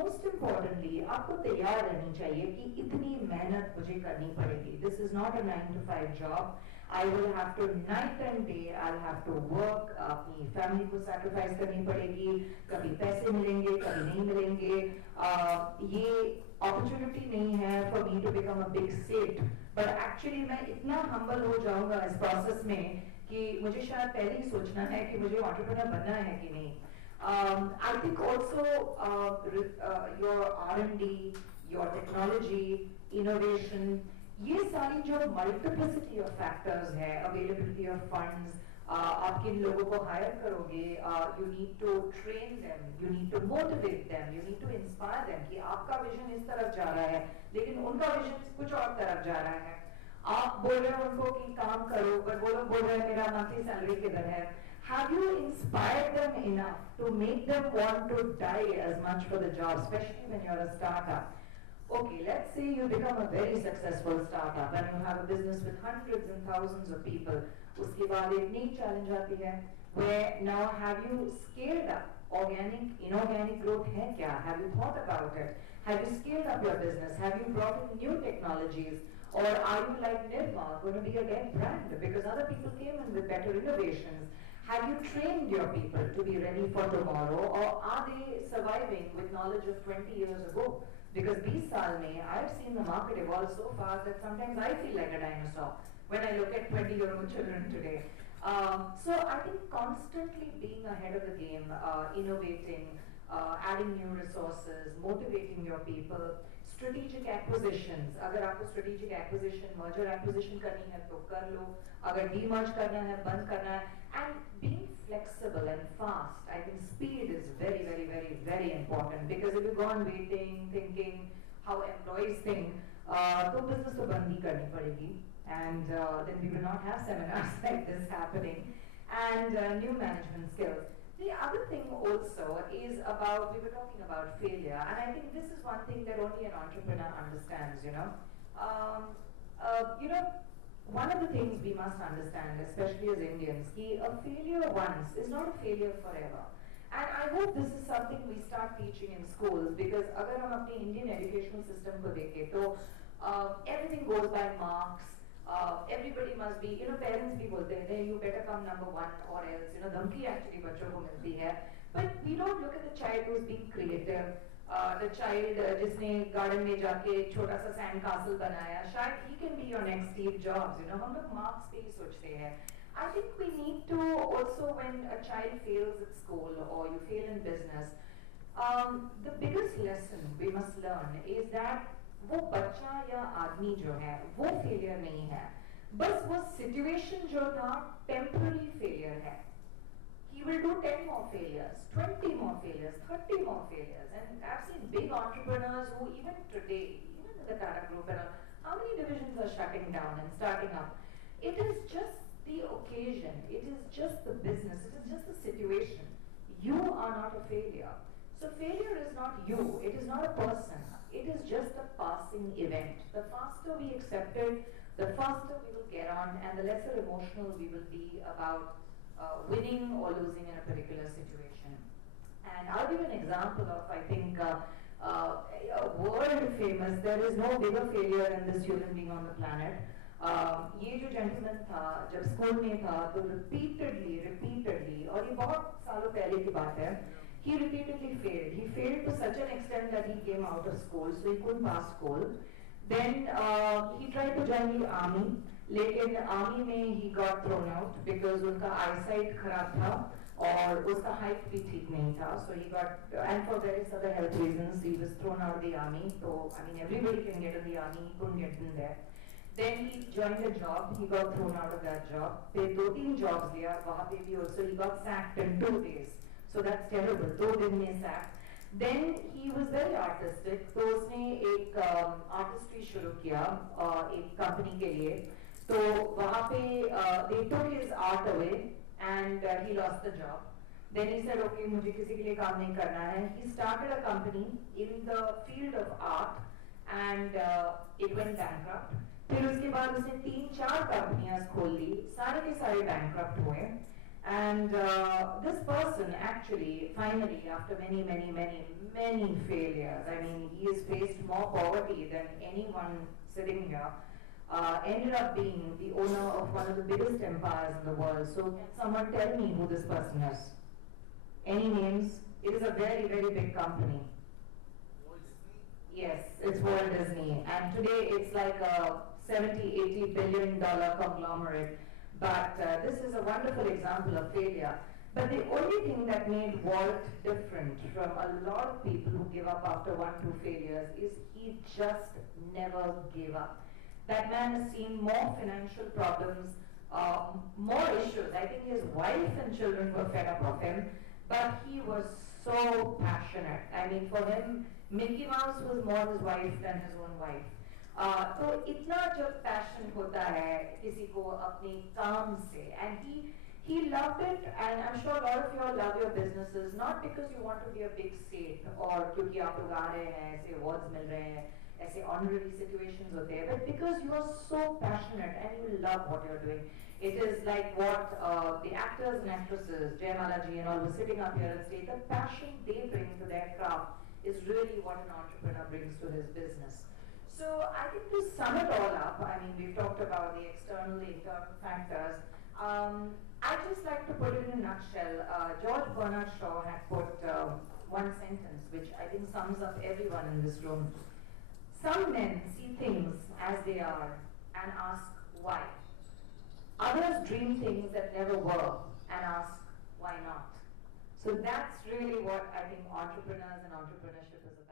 most importantly, आपको तैयार रहनी चाहिए कि इतनी मेहनत मुझे करनी पड़ेगी. This is not a 9 to 5 job. I will have to night and day. I'll have to work. अपनी family को sacrifice करनी पड़ेगी. कभी पैसे मिलेंगे, कभी नहीं मिलेंगे. ये opportunity नहीं है for me to become a big saint. But actually मैं इतना humble हो जाऊँगा इस process में कि मुझे शायद पहले ही सोचना है कि मुझे entrepreneur बनना है कि नहीं. I think also your R&D, your technology, innovation, ये सारी जो multiplicity of factors है, availability of funds, आप किन लोगों को hire करोगे, you need to train them, you need to motivate them, you need to inspire them कि आपका vision इस तरफ जा रहा है, लेकिन उनका vision कुछ और तरफ जा रहा है. आप बोल रहे हो उनको कि काम करो, पर वो लोग बोल रहे हैं मेरा monthly salary किधर है. Have you inspired them enough to make them want to die as much for the job, especially when you're a startup? Okay, let's say you become a very successful startup and you have a business with hundreds and thousands of people. उसके बाद एक नई challenge आती है, where now have you scaled up? Organic, inorganic growth है क्या? Have you thought about it? Have you scaled up your business? Have you brought in new technologies? Or are you like Nirma, going to be a dead brand because other people came in with better innovations? Have you trained your people to be ready for tomorrow, or are they surviving with knowledge of 20 years ago? Because 20 साल में, I've seen the market evolve so fast that sometimes I feel like a dinosaur when I look at 20-year-old children today. So I think constantly being ahead of the game, innovating, adding new resources, motivating your people, strategic acquisitions. अगर आपको strategic acquisition, merger acquisition करनी है तो कर लो. अगर demerge करना है, बंद करना है, and being flexible and fast. I think speed is very, very, very, very important because if you go on waiting, thinking how employees think, तो business तो बंद ही करनी पड़ेगी. And then we will not have seminars like this happening. And new management skills. The other thing also is about, we were talking about failure, and I think this is one thing that only an entrepreneur understands, you know. One of the things we must understand, especially as Indians, कि a failure once is not a failure forever. And I hope this is something we start teaching in schools, because अगर हम अपने Indian educational system को देखें तो everything goes by marks. Everybody must be, you know, parents भी बोलते हैं, you better come number 1 or else, you know, धमकी actually बच्चों को मिलती है. But we don't look at the child who's being creative, the child जिसने garden में जाके छोटा सा sand castle बनाया, शायद he can be your next Steve Jobs, you know, हम लोग marks पे ही सोचते हैं. I think we need to also, when a child fails at school or you fail in business, the biggest lesson we must learn is that वो बच्चा या आदमी जो है वो फेलियर नहीं है, बस वो सिचुएशन जो था टेम्पररी फेलियर है. He will do 10 more failures, 20 more failures, 30 more failures, and I've seen big entrepreneurs who even today, even in the Tata Group and all, how many divisions are shutting down and starting up? It is just the occasion, it is just the business, it is just the situation. You are not a failure. So failure is not you, it is not a person, it is just a passing event. The faster we accept it, the faster we will get on, and the lesser emotional we will be about winning or losing in a particular situation. And I'll give an example of, I think, world famous, there is no bigger failure than this human being on the planet. ये जो gentleman था, जब school में था, तो repeatedly, और ये बहुत सालों पहले की बात है, he repeatedly failed. He failed to such an extent that he came out of school, so he couldn't pass school. Then he tried to join the army, लेकिन army में he got thrown out because उनका eyesight खराब था और उसका height भी ठीक नहीं था. So he got, and for various other health reasons, he was thrown out of the army. So I mean, everybody can get in the army, he couldn't get in there. Then he joined a job, he got thrown out of that job. फिर 2-3 jobs लिया, वहाँ पे भी also he got sacked in 2 days. So that's terrible. 2 दिन में sacked. Then he was very artistic. तो उसने एक artistry शुरू किया एक company के लिए. तो वहाँ पे they took his art away and he lost the job. Then he said, okay, मुझे किसी के लिए काम नहीं करना है. He started a company in the field of art and it went bankrupt. फिर उसके बाद उसने 3-4 कंपनियां खोल ली, सारे के सारे bankrupt हुए. And this person actually, finally, after many failures, I mean, he has faced more poverty than anyone sitting here, ended up being the owner of one of the biggest empires in the world. So can someone tell me who this person is? Any names? It is a very big company. Walt Disney? Yes, it's Walt Disney. And today it's like a 70, $80 billion conglomerate. But this is a wonderful example of failure. But the only thing that made Walt different from a lot of people who give up after 1-2 failures is he just never gave up. That man has seen more financial problems, more issues. I think his wife and children were fed up of him, but he was so passionate. I mean, for him, Mickey Mouse was more his wife than his own wife. तो इतना जब passion होता है किसी को अपने काम से, and he loved it, and I'm sure a lot of you all love your businesses not because you want to be a big saint or क्योंकि आप लोग आ रहे हैं ऐसे awards मिल रहे हैं ऐसे honorary situations होते हैं, but because you are so passionate and you love what you're doing. It is like what the actors and actresses, Jayamala ji and all, were sitting up here and say the passion they bring to their craft is really what an entrepreneur brings to his business. So I think to sum it all up, I mean, we've talked about the external, the internal factors. I'd just like to put it in a nutshell. George Bernard Shaw had put one sentence, which I think sums up everyone in this room. Some men see things as they are and ask why. Others dream things that never were and ask why not. So that's really what I think entrepreneurs and entrepreneurship is about.